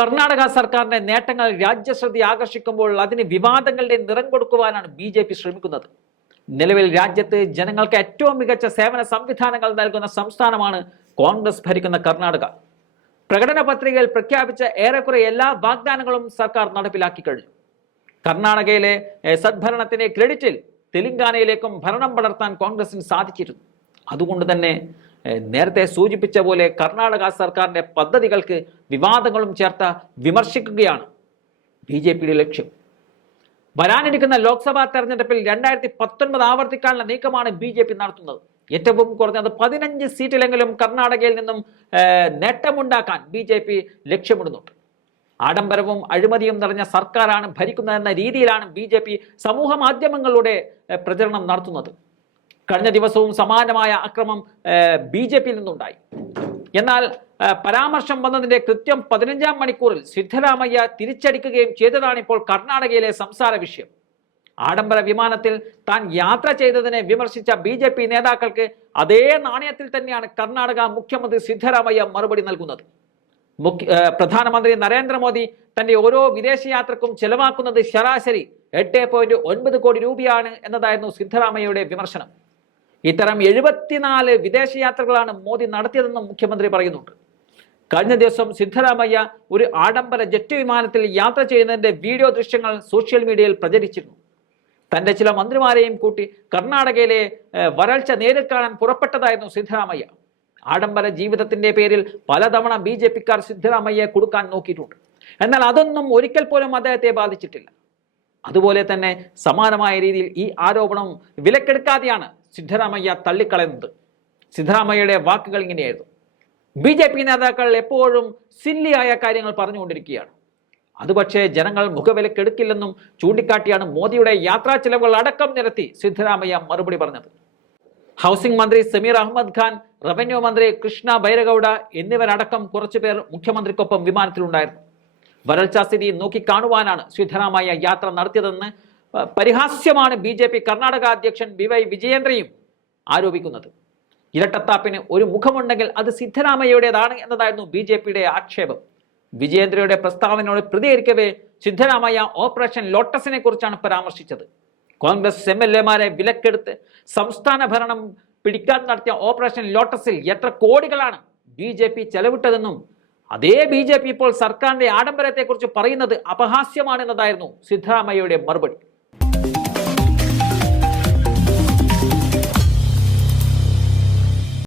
കർണാടക സർക്കാരിന്റെ നേട്ടങ്ങൾ രാജ്യശ്രദ്ധ ആകർഷിക്കുമ്പോൾ അതിന് വിവാദങ്ങളുടെ നിറം കൊടുക്കുവാനാണ് ബി ജെ പി ശ്രമിക്കുന്നത്. നിലവിൽ രാജ്യത്ത് ജനങ്ങൾക്ക് ഏറ്റവും മികച്ച സേവന സംവിധാനങ്ങൾ നൽകുന്ന സംസ്ഥാനമാണ് കോൺഗ്രസ് ഭരിക്കുന്ന കർണാടക. പ്രകടന പത്രികയിൽ പ്രഖ്യാപിച്ച ഏറെക്കുറെ എല്ലാ വാഗ്ദാനങ്ങളും സർക്കാർ നടപ്പിലാക്കി കഴിഞ്ഞു. കർണാടകയിലെ സദ്ഭരണത്തിന്റെ ക്രെഡിറ്റിൽ തെലങ്കാനയിലേക്കും ഭരണം പടർത്താൻ കോൺഗ്രസിന് സാധിച്ചിരുന്നു. അതുകൊണ്ട് തന്നെ നേരത്തെ സൂചിപ്പിച്ച പോലെ കർണാടക സർക്കാരിന്റെ പദ്ധതികൾക്ക് വിവാദങ്ങളും ചേർത്ത് വിമർശിക്കുകയാണ് ബി ജെ പിയുടെ ലക്ഷ്യം. വരാനിരിക്കുന്ന ലോക്സഭാ തെരഞ്ഞെടുപ്പിൽ രണ്ടായിരത്തി പത്തൊൻപത് ആവർത്തിക്കാനുള്ള നീക്കമാണ് ബി ജെ പി നടത്തുന്നത്. ഏറ്റവും കുറഞ്ഞത് പതിനഞ്ച് സീറ്റിലെങ്കിലും കർണാടകയിൽ നിന്നും നേട്ടമുണ്ടാക്കാൻ ബി ജെ പി ലക്ഷ്യമിടുന്നുണ്ട്. ആഡംബരവും അഴിമതിയും നിറഞ്ഞ സർക്കാരാണ് ഭരിക്കുന്നതെന്ന രീതിയിലാണ് ബി ജെ പി സമൂഹ മാധ്യമങ്ങളുടെ പ്രചരണം നടത്തുന്നത്. കഴിഞ്ഞ ദിവസവും സമാനമായ അക്രമം ബി ജെ പിയിൽ നിന്നുണ്ടായി. എന്നാൽ പരാമർശം വന്നതിന്റെ കൃത്യം പതിനഞ്ചാം മണിക്കൂറിൽ സിദ്ധരാമയ്യ തിരിച്ചടിക്കുകയും ചെയ്തതാണ് ഇപ്പോൾ കർണാടകയിലെ സംസാര വിഷയം. ആഡംബര വിമാനത്തിൽ താൻ യാത്ര ചെയ്തതിനെ വിമർശിച്ച ബി ജെ പി നേതാക്കൾക്ക് അതേ നാണയത്തിൽ തന്നെയാണ് കർണാടക മുഖ്യമന്ത്രി സിദ്ധരാമയ്യ മറുപടി നൽകുന്നത്. പ്രധാനമന്ത്രി നരേന്ദ്രമോദി തന്റെ ഓരോ വിദേശയാത്രക്കും ചെലവാക്കുന്നത് ശരാശരി എട്ട് പോയിന്റ് ഒൻപത് കോടി രൂപയാണ് എന്നതായിരുന്നു സിദ്ധരാമയ്യയുടെ വിമർശനം. ഇത്തരം എഴുപത്തിനാല് വിദേശയാത്രകളാണ് മോദി നടത്തിയതെന്നും മുഖ്യമന്ത്രി പറയുന്നുണ്ട്. കഴിഞ്ഞ ദിവസം സിദ്ധരാമയ്യ ഒരു ആഡംബര ജെറ്റ് വിമാനത്തിൽ യാത്ര ചെയ്യുന്നതിന്റെ വീഡിയോ ദൃശ്യങ്ങൾ സോഷ്യൽ മീഡിയയിൽ പ്രചരിച്ചിരുന്നു. തന്റെ ചില മന്ത്രിമാരെയും കൂട്ടി കർണാടകയിലെ വരൾച്ച നേരിൽ കാണാൻ പുറപ്പെട്ടതായിരുന്നു സിദ്ധരാമയ്യ. ആഡംബര ജീവിതത്തിന്റെ പേരിൽ പലതവണ ബി ജെ പിക്കാർ സിദ്ധരാമയ്യെ കൊടുക്കാൻ നോക്കിയിട്ടുണ്ട്. എന്നാൽ അതൊന്നും ഒരിക്കൽ പോലും അദ്ദേഹത്തെ ബാധിച്ചിട്ടില്ല. അതുപോലെ തന്നെ സമാനമായ രീതിയിൽ ഈ ആരോപണം വിലക്കെടുക്കാതെയാണ് സിദ്ധരാമയ്യ തള്ളിക്കളയുന്നത്. സിദ്ധരാമയ്യയുടെ വാക്കുകൾ ഇങ്ങനെയായിരുന്നു. ബി ജെ പി നേതാക്കൾ എപ്പോഴും സില്ലിയായ കാര്യങ്ങൾ പറഞ്ഞുകൊണ്ടിരിക്കുകയാണ്. അത് പക്ഷേ ജനങ്ങൾ മുഖവിലക്കെടുക്കില്ലെന്നും ചൂണ്ടിക്കാട്ടിയാണ് മോദിയുടെ യാത്രാ ചെലവുകൾ അടക്കം നിരത്തി സിദ്ധരാമയ്യ മറുപടി പറഞ്ഞത്. ഹൗസിംഗ് മന്ത്രി സമീർ അഹമ്മദ് ഖാൻ റവന്യൂ മന്ത്രി കൃഷ്ണ ബൈരഗൌഡ എന്നിവരടക്കം കുറച്ചുപേർ മുഖ്യമന്ത്രിക്കൊപ്പം വിമാനത്തിലുണ്ടായിരുന്നു. വരൾച്ചാ സ്ഥിതി നോക്കിക്കാണുവാനാണ് സിദ്ധരാമയ്യ യാത്ര നടത്തിയതെന്ന് പരിഹാസ്യമാണ് ബി ജെ പി കർണാടക അധ്യക്ഷൻ ബി വൈ വിജയേന്ദ്രയും ആരോപിക്കുന്നത്. ഇരട്ടത്താപ്പിന് ഒരു മുഖമുണ്ടെങ്കിൽ അത് സിദ്ധരാമയ്യയുടേതാണ് എന്നതായിരുന്നു ബി ജെ പിയുടെ ആക്ഷേപം. വിജയേന്ദ്രയുടെ പ്രസ്താവനയോട് പ്രതികരിക്കവേ സിദ്ധരാമയ്യ ഓപ്പറേഷൻ ലോട്ടസിനെ കുറിച്ചാണ് പരാമർശിച്ചത്. കോൺഗ്രസ് എം എൽ എമാരെ വിലക്കെടുത്ത് സംസ്ഥാന ഭരണം പിടിക്കാൻ നടത്തിയ ഓപ്പറേഷൻ ലോട്ടസിൽ എത്ര കോടികളാണ് ബി ജെ പി ചെലവിട്ടതെന്നും അതേ ബി ജെ പി ഇപ്പോൾ സർക്കാരിന്റെ ആഡംബരത്തെക്കുറിച്ച് പറയുന്നത് അപഹാസ്യമാണെന്നതായിരുന്നു സിദ്ധരാമയ്യയുടെ മറുപടി.